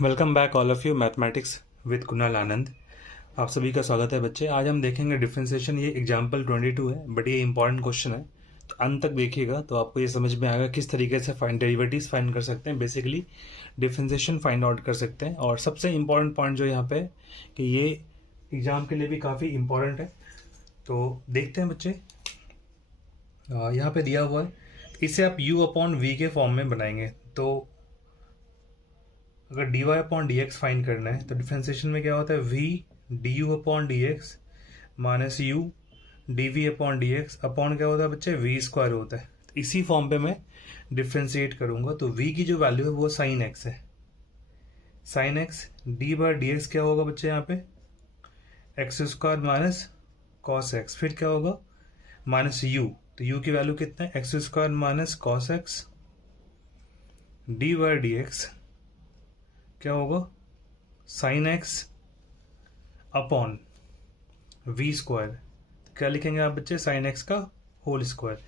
Welcome back all of you mathematics with Kunal Anand. आप सभी का स्वागत है बच्चे। आज हम देखेंगे डिफरेंशिएशन। ये एग्जाम्पल 22 है, बट ये इंपॉर्टेंट क्वेश्चन है, तो अंत तक देखिएगा तो आपको ये समझ में आएगा किस तरीके से डेरिवेटिव्स फाइंड कर सकते हैं, बेसिकली डिफरेंशिएशन फाइंड आउट कर सकते हैं। और सबसे इंपॉर्टेंट पॉइंट जो यहाँ पे कि ये एग्जाम के लिए भी काफ़ी इंपॉर्टेंट है। तो देखते हैं बच्चे, यहाँ पे दिया हुआ है, इसे आप u अपॉन वी के फॉर्म में बनाएंगे। तो अगर dy upon d x find करना है तो डिफ्रेंसिएशन में क्या होता है, v d u upon d x minus u d v upon d x upon क्या होता है बच्चे, v स्क्वायर होता है। तो इसी फॉर्म पे मैं डिफ्रेंशिएट करूंगा। तो v की जो वैल्यू है वो साइन x है। Sine x d by d x क्या होगा बच्चे, यहाँ पे x square minus cos x, फिर क्या होगा माइनस यू। तो u की वैल्यू कितना है, x square minus cos x d by d x क्या होगा sine x upon v square. क्या लिखेंगे आप बच्चे, साइन एक्स का होल स्क्वायर।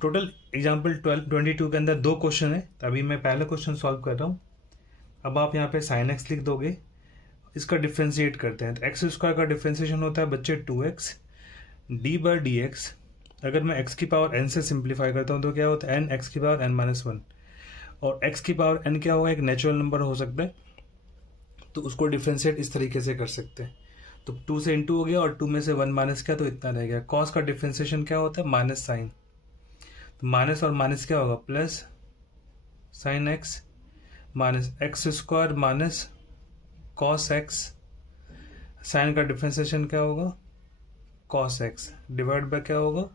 टोटल एग्जाम्पल 22 के अंदर दो क्वेश्चन है, तो अभी मैं पहला क्वेश्चन सॉल्व कर रहा हूँ। अब आप यहाँ पे साइन एक्स लिख दोगे, इसका डिफ्रेंशिएट करते हैं। तो एक्स स्क्वायर का डिफ्रेंशिएशन होता है बच्चे 2x D by d x. अगर मैं x की पावर n से सिंप्लीफाई करता हूँ तो क्या होता है n x की पावर n-1, और x की पावर n क्या होगा, एक नेचुरल नंबर हो सकता है, तो उसको डिफ्रेंशिएट इस तरीके से कर सकते हैं। तो 2 से इंटू हो गया और 2 में से 1 माइनस किया तो इतना रह गया। कॉस का डिफ्रेंशिएशन क्या होता है, माइनस साइन। तो माइनस और माइनस क्या होगा, plus sine x minus x square minus cos x. Sine का डिफ्रेंशिएशन क्या होगा, कॉस एक्स डिवाइड बाय क्या होगा,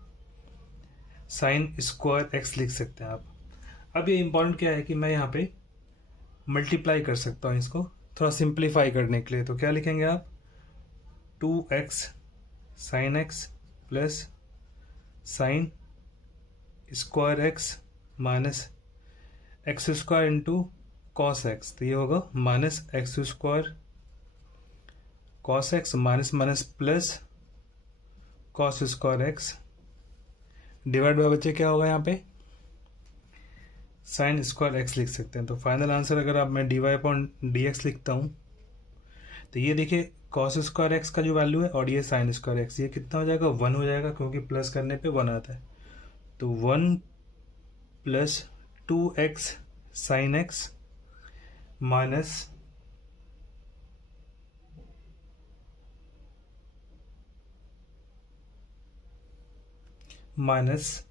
साइन स्क्वायर एक्स लिख सकते हैं आप। अब ये इंपॉर्टेंट क्या है कि मैं यहाँ पे मल्टीप्लाई कर सकता हूँ इसको थोड़ा सिंप्लीफाई करने के लिए। तो क्या लिखेंगे आप, 2x sine x plus sine square x minus x square into cos x. तो ये होगा minus x square cos x minus minus plus cos square x divide by बच्चे क्या होगा यहाँ पे साइन स्क्वायर एक्स लिख सकते हैं। तो फाइनल आंसर अगर आप मैं d y upon d x लिखता हूँ तो ये देखिए कॉस स्क्वायर एक्स का जो वैल्यू है और ये साइन स्क्वायर एक्स, ये कितना हो जाएगा, 1 हो जाएगा, क्योंकि प्लस करने पे 1 आता है। तो 1 plus 2x sign x minus minus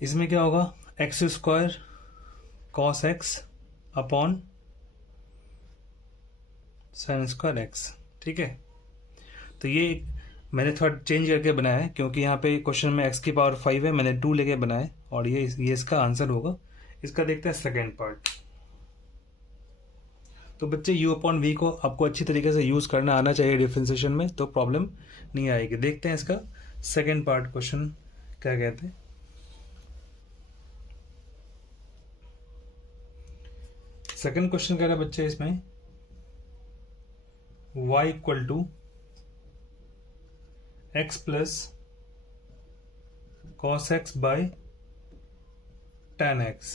इसमें क्या होगा, x square cos x upon sine square x. ठीक है, तो ये मैंने थोड़ा चेंज करके बनाया है, क्योंकि यहाँ पे क्वेश्चन में x की पावर 5 है, मैंने 2 लेके बनाया है, और ये इसका आंसर होगा। इसका देखते हैं सेकेंड पार्ट। तो बच्चे u अपॉन वी को आपको अच्छी तरीके से यूज करना आना चाहिए डिफरेंशिएशन में, तो प्रॉब्लम नहीं आएगी। देखते हैं इसका सेकेंड पार्ट क्वेश्चन क्या कहते हैं। सेकेंड क्वेश्चन कह रहा है बच्चे इसमें y equal to x plus cos x by tan x.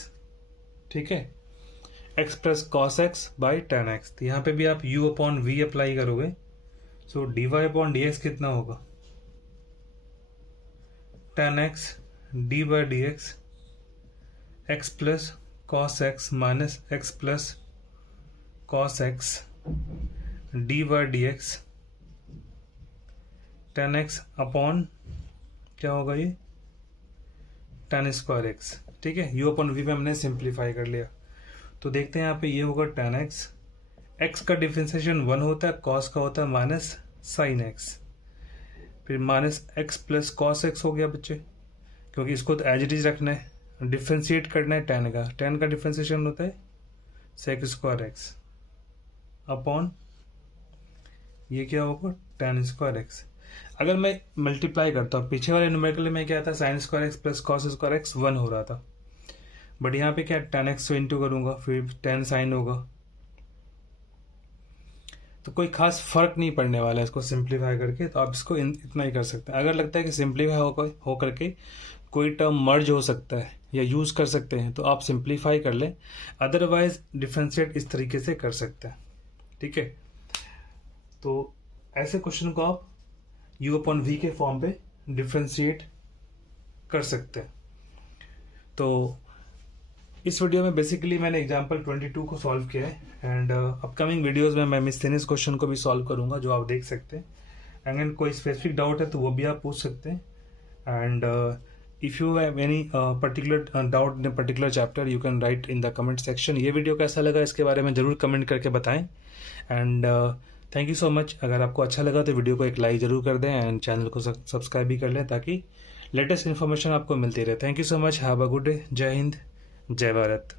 ठीक है, x plus cos x by tan x. तो यहाँ पे भी आप u अपॉन वी अप्लाई करोगे, so d y upon d x कितना होगा, tan x d by d x x plus cos x minus x plus cos x d by d x tan x upon क्या होगा ये ten square x. ठीक है, you upon we में हमने simplify कर लिया। तो देखते हैं यहाँ पे ये होगा टेन एक्स, एक्स का डिफ्रेंशिएशन 1 होता है, कॉस का होता है माइनस साइन एक्स, फिर minus x plus cos x हो गया बच्चे, क्योंकि इसको तो एज इट इज रखना है, डिफ्रेंशिएट करना है टेन का डिफ्रेंशिएशन होता है सेक स्क्वायर एक्स अपॉन ये क्या होगा टेन स्क्वायर एक्स। अगर मैं मल्टीप्लाई करता हूँ, पीछे वाले न्यूमेरिकल में क्या था, sine square x plus cos square x 1 हो रहा था, बट यहाँ पे क्या टेन एक्स से इंटू करूंगा, फिर टेन साइन होगा, तो कोई खास फर्क नहीं पड़ने वाला है इसको सिंप्लीफाई करके। तो आप इसको इतना ही कर सकते हैं। अगर लगता है कि सिंप्लीफाई हो करके कोई टर्म मर्ज हो सकता है या यूज़ कर सकते हैं तो आप सिंप्लीफाई कर लें, अदरवाइज डिफ्रेंशिएट इस तरीके से कर सकते हैं। ठीक है, तो ऐसे क्वेश्चन को आप u अपॉन वी के फॉर्म पे डिफ्रेंशिएट कर सकते हैं। तो इस वीडियो में बेसिकली मैंने एग्जांपल 22 को सॉल्व किया है एंड अपकमिंग वीडियोस में मैं मिसलेनियस क्वेश्चन को भी सॉल्व करूंगा जो आप देख सकते हैं। अगर कोई स्पेसिफिक डाउट है तो वो भी आप पूछ सकते हैं and if you have any particular doubt in particular chapter you can write in the comment section. ये वीडियो कैसा लगा इसके बारे में ज़रूर कमेंट करके बताएं and thank you so much. अगर आपको अच्छा लगा तो वीडियो को एक लाइक ज़रूर कर दें एंड चैनल को सब्सक्राइब भी कर लें ताकि लेटेस्ट इन्फॉर्मेशन आपको मिलती रहे। Thank you so much, have a good day, जय हिंद, जय भारत।